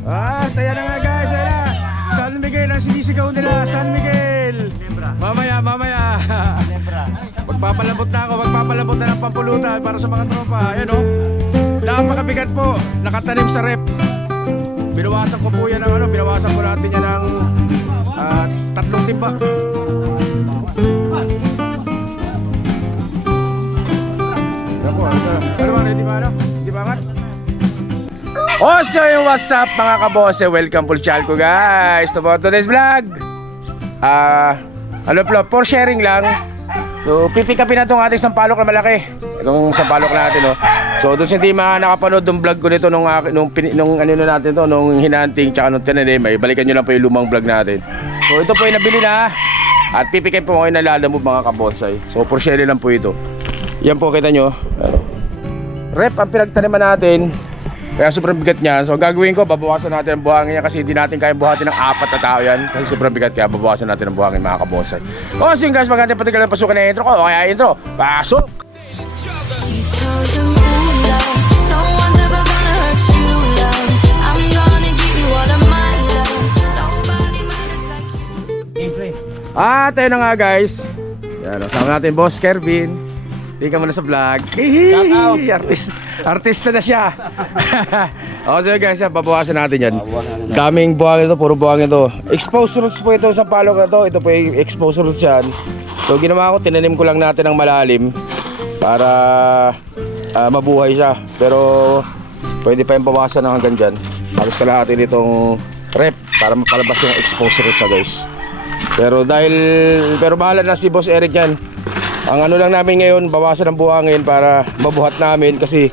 Taya na nga guys, ayan na. San Miguel ang sinisigaw nila, San Miguel. Mamaya. Magpapalabot na ako, magpapalabot na ng pampulutan para sa mga tropa. Ayan o. Napakabigat po, nakatanim sa rep. Binawasan ko po yan ng ano, binawasan ko natin yan ng 3 timba. Ano ba, ready ba ano? Di ba kat? So what's up mga kabose? Welcome po sa channel ko guys. To today's vlog. Ano po, for sharing lang. So pipick upin na itong ating sampalok na malaki. Itong sampalok natin, no. So doon sa hindi nakapanood ng vlog ko nito nung ano na natin to, nung hinanting tsaka nung tinanim, ay balikan nyo lang po yung lumang vlog natin. So ito po yung nabili na. At pipick up po ngayon na lalamove mga kabonsay. So for sharing lang po ito. Yan po kita nyo. Rep ang pinagtaniman natin. Kaya sobrang bigat niya. So gagawin ko, babawasan natin ang buhangin niya kasi hindi natin kaya buhatin ng 4 na tao yan. Kasi sobrang bigat, kaya babawasan natin ang buhangin mga kabonsay. So yun guys, magandang patigalan pasukan na intro ko. Kaya intro, pasok! Tayo na nga guys. Yan, sama natin boss Kervin. Tingnan mo na sa vlog. Shout out. Artista na siya. So guys, babawasan natin yan. Daming buhangin ito, puro buhangin ito. Exposed roots po ito sa palok na to. Ito po yung exposed roots yan. So ginawa ko, tinanim ko lang natin ng malalim para mabuhay siya. Pero pwede pa yung bawasan ng hanggang dyan. Halos kalahatin itong rep para mapalabas yung exposed roots siya guys. Pero bahala na si Boss Eric yan. Ang ano lang namin ngayon, bawasan ng buhangin para mabuhat namin kasi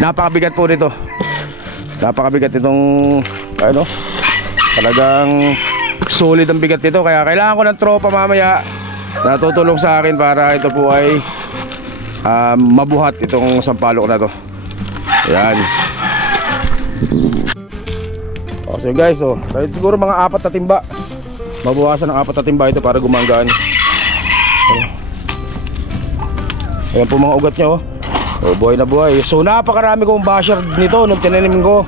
napakabigat po nito. Napakabigat itong ano, talagang solid ang bigat nito. Kaya kailangan ko ng tropa mamaya na tutulong sa akin para ito po ay mabuhat itong sampalok na to. Ayan. So guys, siguro mga 4 na timba. Mabawasan ng 4 na timba ito para gumanggaan. Ayan po mga ugat niya buhay na buhay. So napakarami kong basher nito nung tinanim ko.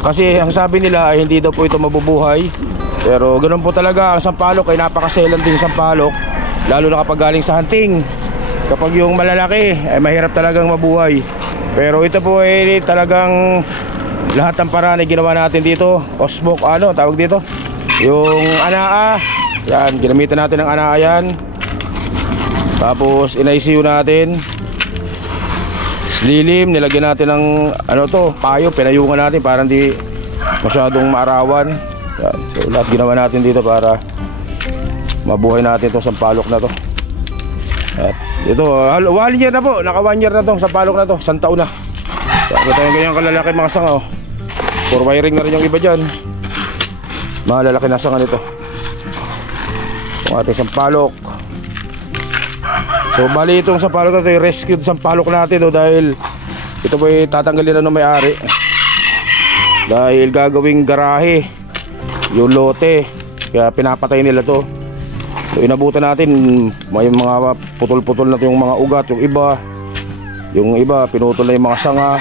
Kasi ang sabi nila ay hindi daw po ito mabubuhay. Pero ganoon po talaga, ang sampalok ay napakaselan din sampalok. Lalo na kapag galing sa hunting. Kapag yung malalaki ay mahirap talagang mabuhay. Pero ito po ay talagang lahat ng paraan ay ginawa natin dito. Osmoke tawag dito, yung anaa. Yan, ginamitan natin ng anaa yan. Tapos in-ICU natin. Slilim, nilagyan natin ng payo, pinayungan natin para hindi masyadong maarawan. Yan. So lahat ginawa natin dito para mabuhay natin itong sampalok na to. At ito, 1 year na po, naka 1 year na itong sampalok na to, 1 taon na. Ito yung ganyan kalalaki mga sanga. For wiring na rin yung iba dyan. Mga lalaki na sanga nito. Itong ating sampalok. So bali itong sampalok na ito, rescued sampalok natin dahil ito po ay tatanggalin na ng may-ari. Dahil gagawing garahe yung lote, kaya pinapatay nila to. So inabutan natin, may mga putol-putol na yung mga ugat. Yung iba pinutol na yung mga sanga.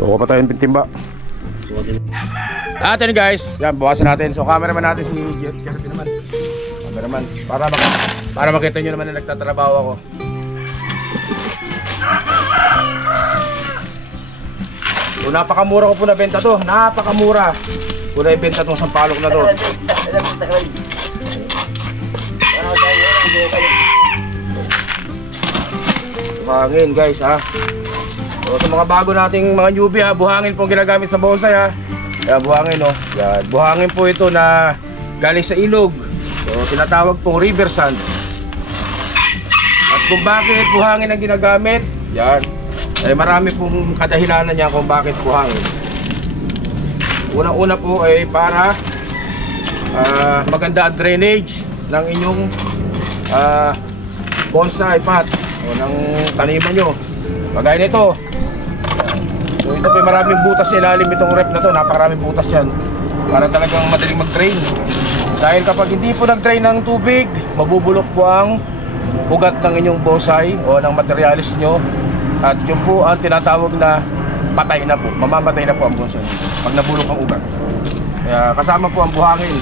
So kuha pa tayong timba. Atin guys, yan, bawasan natin. So cameraman natin si Jerry naman. Cameraman, para makita nyo naman na nagtatrabaho ako. So napakamura ko po na benta to. Napakamura ko na ibenta tong sampalok na to. Buhangin guys ha. So sa mga bago nating mga newbie buhangin po ginagamit sa bonsai ha. Kaya buhangin yan, buhangin po ito na galing sa ilog. So tinatawag pong river sand. At kung bakit buhangin ang ginagamit, yan, ay marami pong kadahilanan niya kung bakit buhangin. Unang-una po ay para maganda ang drainage ng inyong bonsai pot o ng taniman nyo. Kagaya nito. So ito po maraming butas sa ilalim itong rep na to. Napakaraming butas yan para talagang madaling mag-drain. Dahil kapag hindi po nag-drain ng tubig, mabubulok po ang ugat ng inyong bonsai o ng materialis nyo. At yun po ang tinatawag na patay na po, mamamatay na po ang bonsai pag nabulok ang ugat. Kaya kasama po ang buhangin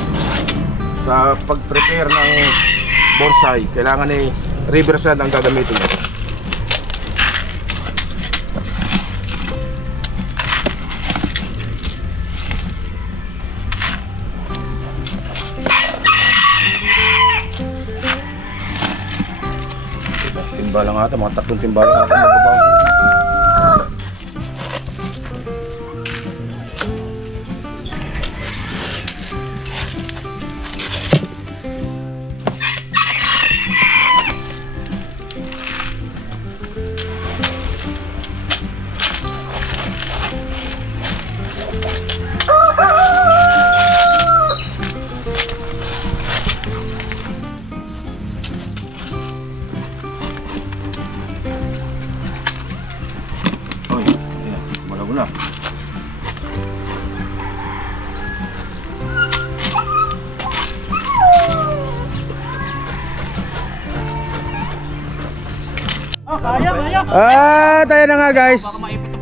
sa pag-prepare ng bonsai. Kailangan ay river sand ang gagamitin. Timbalang ata, mga 3 timbalang ata mababaw. Tayo na nga guys.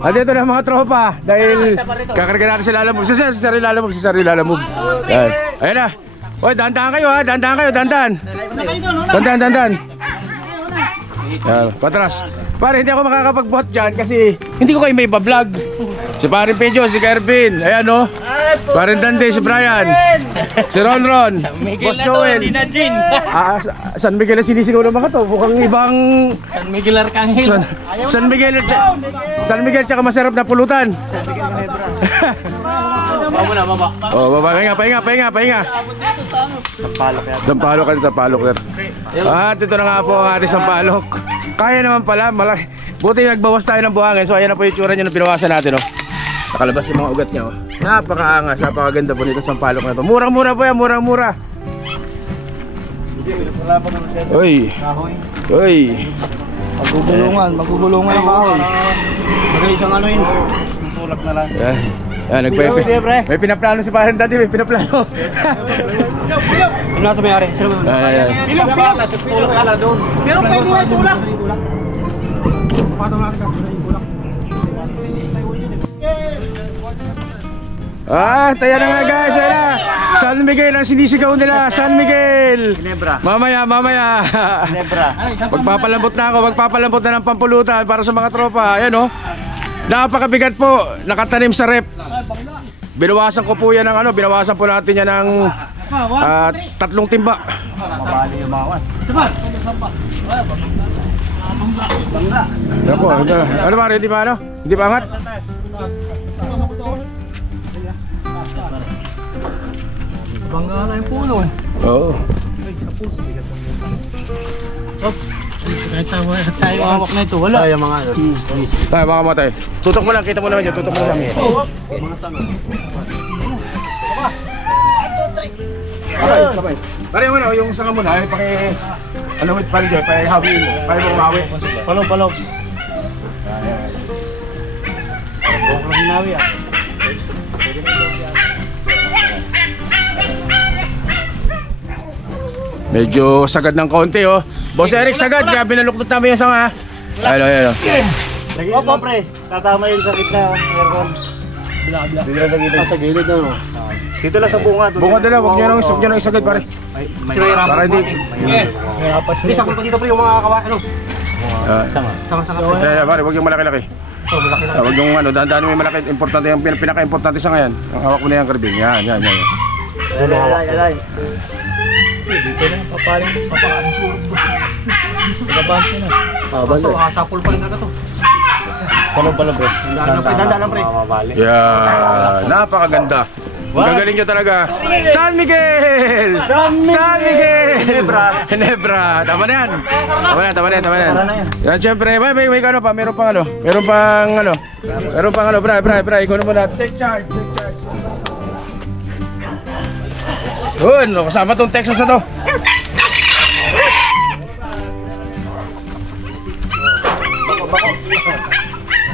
Andito na mga tropa. Dahil kakarga natin si Lalamove. Si Sir Lalamove. Ayan na. Oy, dandan kayo ha. Dandan kayo, dandan. Dandan. Patras. Pare, hindi ako makakapag-bot dyan kasi hindi ko kayo may bablog. Si Parin Pedro, si Kervin. Ayan o. Parin Dante, si Brian. Si Ron. Boss Joel. San Miguel na sinisigaw ng mga to. Mukhang ibang San Miguel Arcangel. San Miguel tsaka masarap na pulutan. Baba. Oh, baba. Pahinga. Sampalok yan. At ito na nga po ang ating sampalok. Kaya naman pala, malaki. Buti nagbawas tayo ng buhangin. So ayan na po yung tsura nyo na pinawasan natin. Nakalabas yung mga ugat niya. Napakaangas, napakaganda po nito sampalok na ito. Murang-mura po yan, murang-mura. Uy. Magugulungan ang kahoy. Magaling isang ano yun. Sulak na lang. Yan, may pinaplano si Parin Dante, may pinaplano. Ano sa may-ari? Bilang bata, tulak ka lang doon. Pero pwede na tulak. Tayo na nga guys, ayan na. San Miguel ang sinisigaw nila, San Miguel. Ginebra. Mamaya. Ginebra. Magpapalambot na ng pampulutan para sa mga tropa. Ayan o. Napakabigat po, nakatanim sa rep. Binawasan ko po yan ng binawasan po natin yan ng 3 timba. Mabali yung mga wan. Yan po, ano ba, hindi ba Hindi ba angat? Bangga na yung puno eh. Oo. Kahit tayo hawak na ito, wala. Tayo mga Tayo baka matay. Tutok mo lang, kita mo naman yun. Tutok mo lang kami. mga sama. Pare mo na, yung sanga mo na, wait pa rin dyan, pakihawi mo, pakihawi. Palog. Hinawi ah. Medyo sagad ng konti oh. Boss Eric sagad, kaya binaluktot namin yung sanga. Ayun. Opo pre, tatama yun sa gitna. Aircon. Bila. Sa gilid na. Dito lang sa bunga. Bunga dala, huwag nyo nang isagad pare. Para hindi. Hindi, sakol ko dito pre yung mga kawa. Sanga. Pare, huwag yung malaki-laki. Huwag yung dahan-dahan mo yung malaki. Importante yung pinaka-importante sa ngayon. Ang hawak mo na yung karbin. Yan. Alay. Dito na, papakain surog ba? Nagabante na. Bante. Kasapul pa rin na ito. Balog bro. Dandalan pre. Yan, napakaganda. Gagaling nyo talaga. San Miguel! Ginebra. Tama na yan. Yan, syempre, may ano pa, meron pang Bra, ikaw na muna. Take charge. Good, kasama tong Texas na to.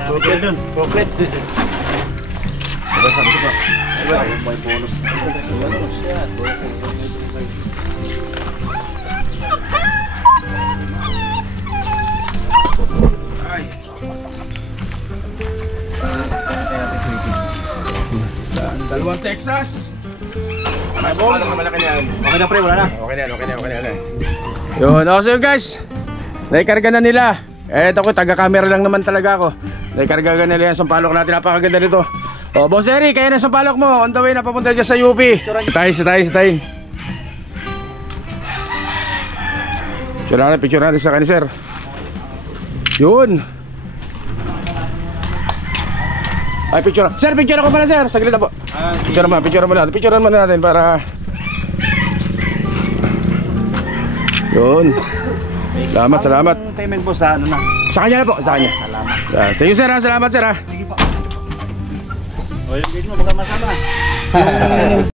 Chocolate. May bonus. Texas. Palok na malaki na yan. Okay na pre, wala na. Okay na. Yun, so guys, naikarga na nila. Eto ko, taga-camera lang naman talaga ako. Naikarga na nila yung sampalok natin, napakaganda nito. O, Boss Eric, kaya na sampalok mo, on the way na papunta dyan sa UP. Sitayin. Picture natin sa kanya, sir. Yun. Ay, picture. Sir, picture ako pala, sir. Saglit na po. Picture mo natin para... Yun. Salamat. Ang payment po sa ano na? Sa kanya na po, sa kanya. Salamat. Thank you, sir. Salamat, sir. Sige po. O, yung guys mo, baka masama.